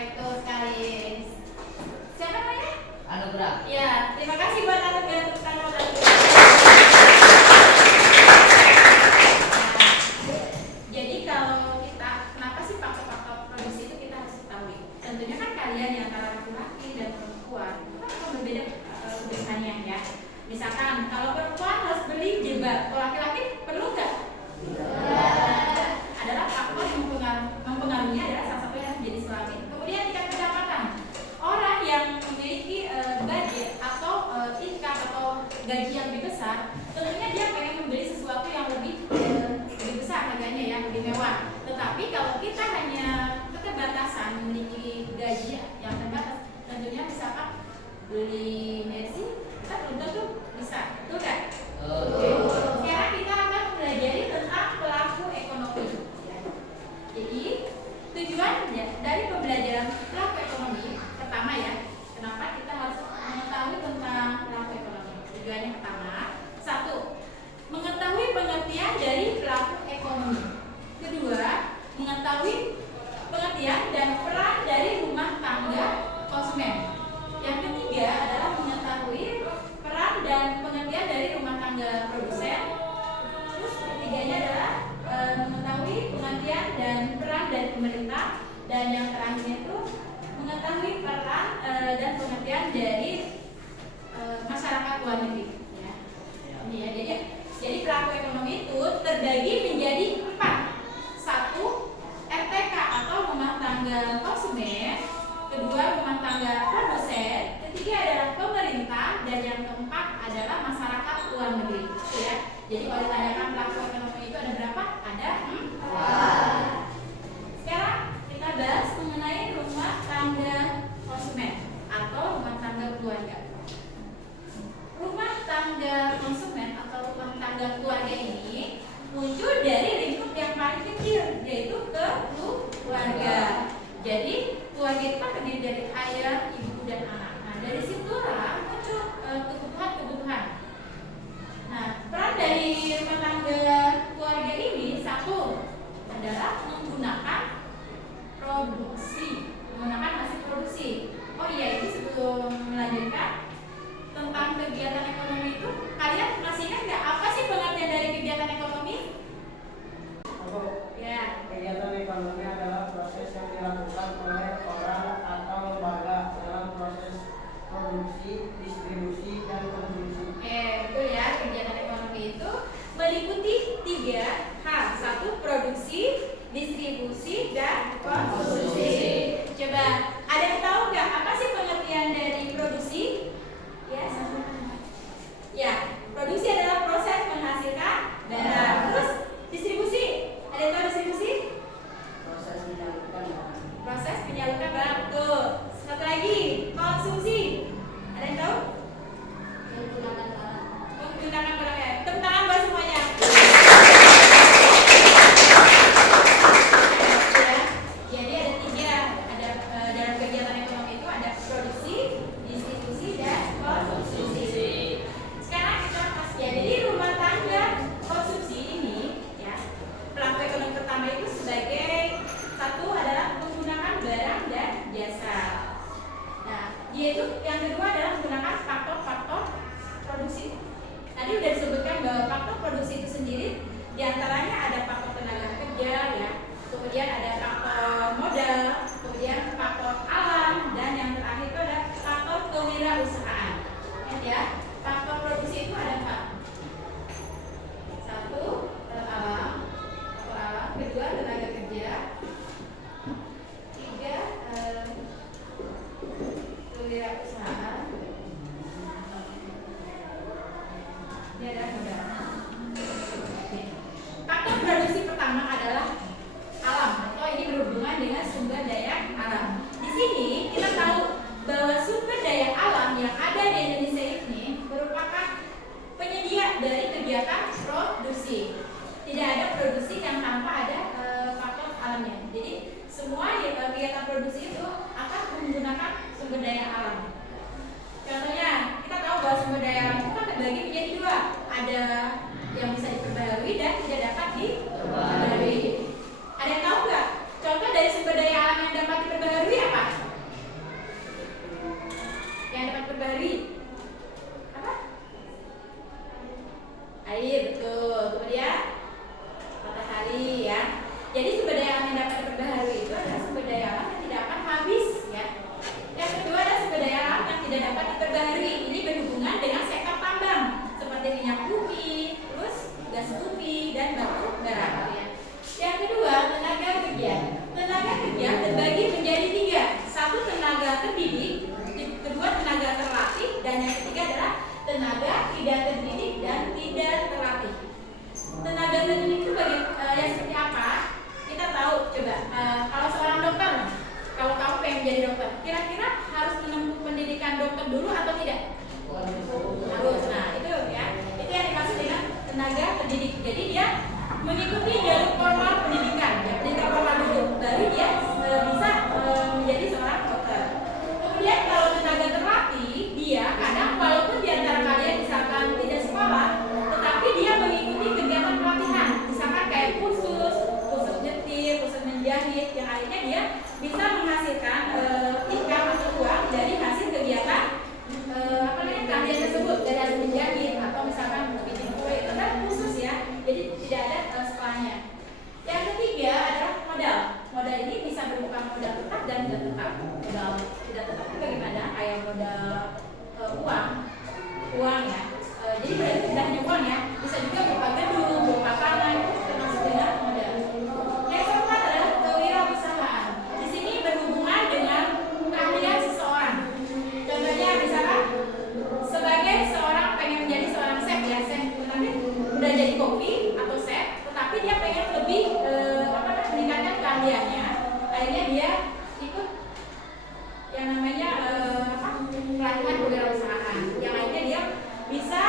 betul sekali. Siapa namanya? Anugrah. Ya, terima kasih buat Anugrah tepuk tangan buat Anugrah. Jadi kalau kita, kenapa sih faktor-faktor produksi itu kita harus ketahui? Tentunya kan kalian yang antara laki-laki dan perempuan itu kan akan berbeda kebutuhannya ya. Misalkan kalau perempuan harus beli jilbab, kalau laki-laki perlu nggak? Adalah faktor yang mempengaruhinya adalah salah satu yang menjadi kelamin. Kemudian tingkat pendapatan. Orang yang memiliki budget atau tingkat atau gaji yang lebih besar, tentunya dia pengen membeli sesuatu yang lebih besar harganya ya, lebih mewah. Tetapi kalau kita hanya keterbatasan memiliki gaji yang terbatas, tentunya misalkan beli Mercy, kita belum tentu bisa, betul nggak? Sekarang kita akan mempelajari tentang pelaku ekonomi. Jadi tujuannya dari pembelajaran pelaku ekonomi pertama ya, kenapa kita harus mengetahui tentang pelaku ekonomi? Tujuannya pertama, satu, mengetahui pengertian dari pelaku ekonomi. Kedua, mengetahui pengertian dan peran dari rumah tangga konsumen. Yang ketiga adalah mengetahui peran dan pengertian dari rumah tangga produsen. Terus ketiganya adalah mengetahui pengertian dan peran dari pemerintah. Dan yang terakhir itu mengetahui peran dan pengertian dari masyarakat luar negeri. Ya. Ini ya, jadi pelaku ekonomi itu terbagi menjadi 4. 1. RTK atau rumah tangga konsumen. Kedua, rumah tangga produsen. Ketiga adalah pemerintah. Dan yang keempat adalah masyarakat luar negeri. Ya. Jadi kalau ditanyakan pelaku ekonomi itu ada berapa? Ada 4. Sekarang kita bahas mengenai rumah tangga konsumen atau rumah tangga keluarga. Rumah tangga konsumen atau rumah tangga keluarga ini muncul dari lingkup yang paling kecil, yaitu keluarga. Jadi keluarga itu kan terdiri dari ayah, ibu, dan anak. Nah dari situlah muncul kebutuhan-kebutuhan. Nah peran dari rumah tangga keluarga ini satu adalah menggunakan hasil produksi. Oh iya, ini sebelum melanjutkan tentang kegiatan ekonomi itu, kalian masih ingat nggak apa sih pengertian dari kegiatan ekonomi? Ya. Kegiatan ekonomi adalah proses yang dilakukan oleh orang atau lembaga dalam proses produksi, distribusi, dan konsumsi. Betul ya, kegiatan ekonomi itu meliputi 3 hal. 1. Produksi, distribusi, dan konsumsi. Coba, ada yang tahu nggak apa sih pengertian dari produksi? Ya, produksi adalah proses menghasilkan barang. Terus distribusi, ada yang tahu distribusi? Proses menyalurkan barang. Proses menyalurkan barang, betul. Satu lagi, konsumsi, ada yang tahu? Menggunakan barang ya. Tepuk tangan buat semuanya. Jadi ada 3, ada dalam kegiatan ekonomi itu ada produksi, distribusi, dan konsumsi. Sekarang kita bahas ya. Jadi rumah tangga konsumsi ini ya, pelaku ekonomi pertama itu sebagai satu adalah menggunakan barang dan jasa. Nah, dia itu yang kedua adalah menggunakan faktor-faktor produksi. Tadi sudah disebutkan bahwa faktor produksi itu sendiri diantaranya ada faktor tenaga kerja ya, kemudian ada faktor modal, kemudian faktor alam, dan yang terakhir itu ada faktor kewirausahaan. Ya, faktor produksi itu ada 4. 1. Alam, faktor alam. Kedua, tenaga kerja. 3. Kewirausahaan. Ini ada modal. Faktor produksi pertama adalah alam, atau ini berhubungan dengan sumber daya alam. Di sini kita tahu bahwa sumber daya alam yang ada di Indonesia ini merupakan penyedia dari kegiatan produksi. Tidak ada produksi yang tanpa ada faktor alamnya. Jadi semua kegiatan produksi itu akan menggunakan sumber daya alam. Contohnya, kita tahu bahwa sumber daya alam itu kan terbagi menjadi 2. Ada yang bisa diperbarui dan tidak dapat diperbarui. Ada yang tahu nggak? Contoh dari sumber daya alam yang dapat diperbarui apa? harus menempuh pendidikan dokter dulu atau tidak? Harus. Nah, itu ya. Itu yang dimaksud dengan tenaga pendidik. Jadi dia mengikuti jalur formal pendidikan, ya, pendidikan formal dulu, baru dia bisa menjadi seorang dokter. Kemudian kalau tenaga terlatih, dia kadang walaupun di antara kalian misalkan tidak sekolah, tetapi dia mengikuti kegiatan pelatihan, misalkan kayak kursus nyetir, kursus menjahit, yang akhirnya dia bisa menghasilkan income atau uang dari hasil kegiatan keahlian tersebut, dari hasil menjahit atau misalkan bikin kue, itu kan khusus ya, jadi tidak ada sekolahnya. Yang ketiga adalah modal. Modal ini bisa berupa modal tetap dan tidak tetap. Modal tidak tetap itu bagaimana? Kayak modal uang ya. Jadi tidak hanya uang ya, bisa juga berupa gedung, berupa tanah, itu termasuk dengan modal. Yang keempat adalah kewirausahaan. Di sini berhubungan dengan keahlian seseorang. Contohnya misalkan sebagai seorang pengen menjadi seorang chef ya, chef tapi udah jadi koki atau chef, tetapi dia pengen lebih meningkatkan keahliannya. Akhirnya dia ikut yang namanya pelatihan kewirausahaan, yang akhirnya dia bisa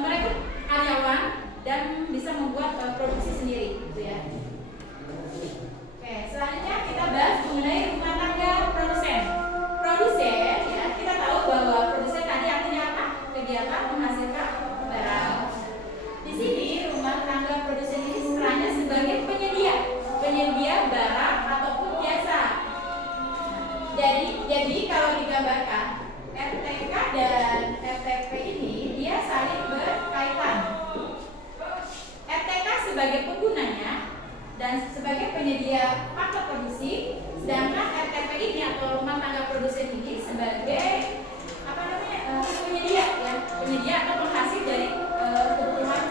merekrut karyawan dan bisa membuat produksi sendiri, gitu ya. Oke, selanjutnya kita bahas mengenai rumah tangga produsen. Produsen, ya, kita tahu bahwa produsen tadi artinya apa? Kegiatan menghasilkan barang. Di sini rumah tangga produsen ini perannya sebagai penyedia barang ataupun jasa. Jadi kalau digambarkan RTK dan RTP ini dia saling berkaitan. RTK sebagai penggunanya dan sebagai penyedia paket produksi, sedangkan RTP ini atau rumah tangga produsen ini sebagai penyedia atau penghasil dari kebutuhan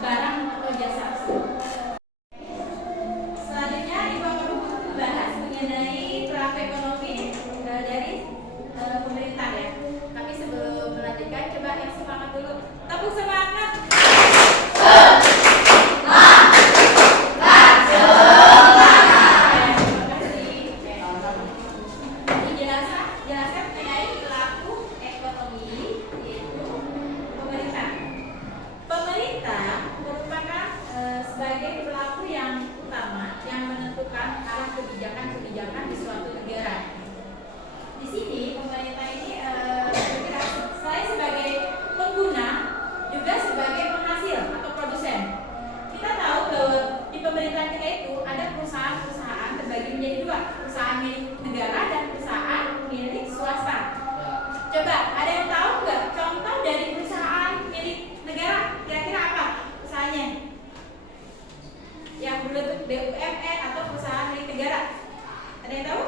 barang atau jasa. Selanjutnya Ibu akan membahas mengenai pelaku ekonomi dari pemerintah ya. Tapi sebelum melanjutkan, coba yang semangat dulu. Tepuk semangat. Kebijakan di suatu negara. Di sini pemerintah ini selain sebagai pengguna juga sebagai penghasil atau produsen. Kita tahu bahwa di pemerintahan kita itu ada perusahaan-perusahaan terbagi menjadi dua, perusahaan milik negara dan perusahaan milik swasta. Coba ada yang tahu nggak contoh dari perusahaan milik negara? Kira-kira apa perusahaannya? Yang berbentuk BUMN atau perusahaan milik negara? Ada yang tahu?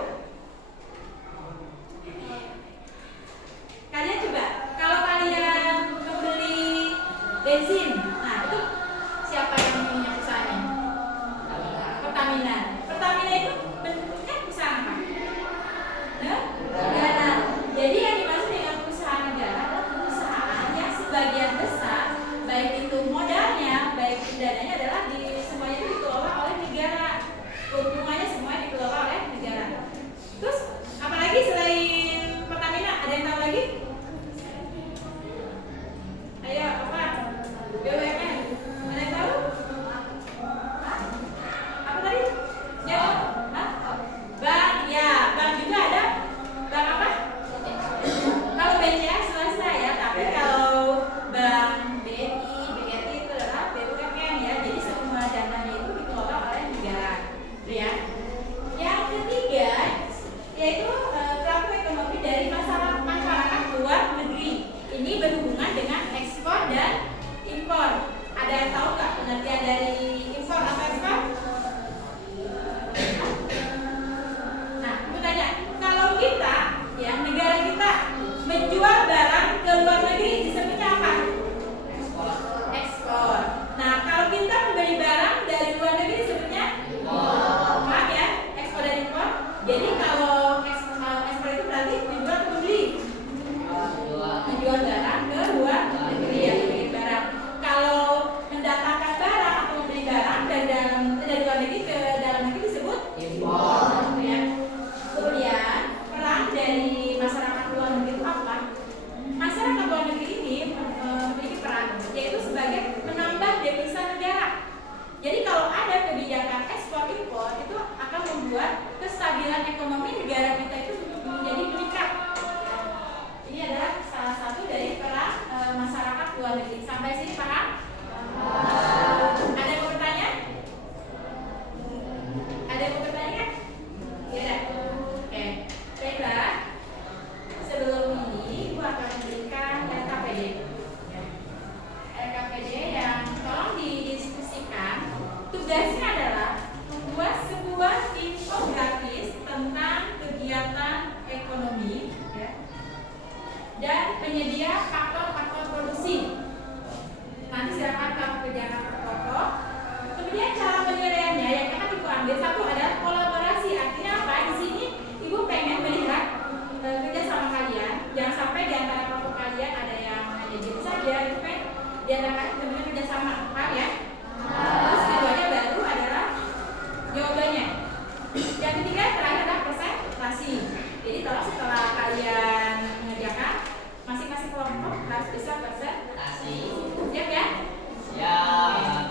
Kalian coba, kalau kalian membeli bensin, nah itu siapa yang punya perusahaannya? Pertamina. Pertamina itu bentuknya perusahaan apa? Negara. Jadi yang dimaksud dengan perusahaan negara adalah perusahaan yang sebagian besar, baik itu modalnya, baik itu dananya adalah semuanya itu dikelola oleh negara. Keuntungannya semuanya dikelola oleh negara. Terus apalagi selain Pertamina, ada yang tahu lagi? Ayo, apa? BUMN. Ada yang tahu? Apa tadi? Ya, bank, ya, bank juga ada. Bank apa? Kalau BCA swasta ya, tapi kalau bank BNI, BRI itu adalah BUMN ya. Jadi semua dananya itu dikelola oleh negara. Ya. Yang ketiga yaitu pelaku ekonomi dari masyarakat luar negeri. Ini berhubungan dengan ekspor dan impor. Ada yang tahu nggak pengertian dari impor atau ekspor? Nah, aku tanya, kalau kita, ya negara kita menjual barang ke luar negeri disebutnya apa? Ekspor. Nah, kalau kita membeli barang dari luar negeri disebutnya maaf ya, ekspor dan impor. Jadi kalau ekspor itu berarti menjual atau membeli? Menjual barang ke luar negeri ya, membeli barang. Kalau mendatangkan penyedia faktor-faktor produksi. Nanti silakan kamu kerjakan pokok. Kemudian cara penilaiannya yang akan ibu ambil satu adalah kolaborasi. Artinya apa? Di sini ibu pengen melihat kerjasama kalian. Jangan sampai di antara kelompok kalian ada yang hanya diam saja. Itu kan di antara kalian benar-benar kerjasama, paham ya? Terus keduanya baru adalah jawabannya. Yang ketiga terakhir adalah presentasi. Jadi kalau setelah kalian mengerjakan masing-masing kelompok harus bisa presentasi. Siap ya? Siap.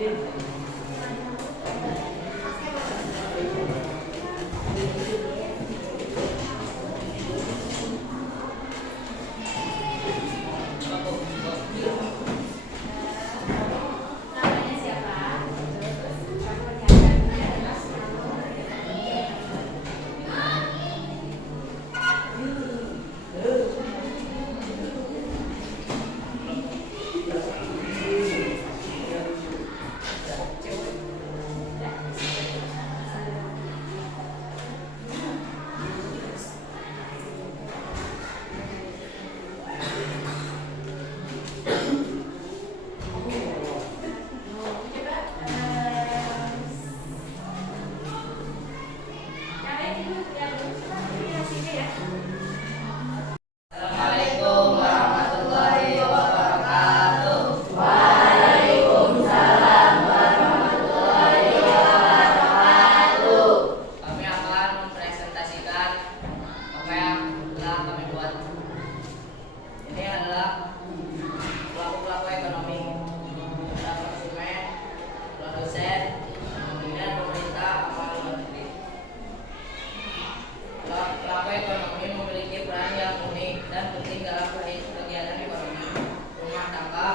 Namanya siapa? Pekerjaannya adalah coba kalian itu yang hasilnya ya. Assalamualaikum warahmatullahi wabarakatuh. Kami akan mempresentasikan apa yang telah kami buat. Ini adalah pelaku-pelaku ekonomi, ada konsumen, produsen, kemudian pemerintah, sama luar negeri. Pelaku ekonomi memiliki peran yang unik dan penting dalam kegiatan ekonomi, rumah tangga,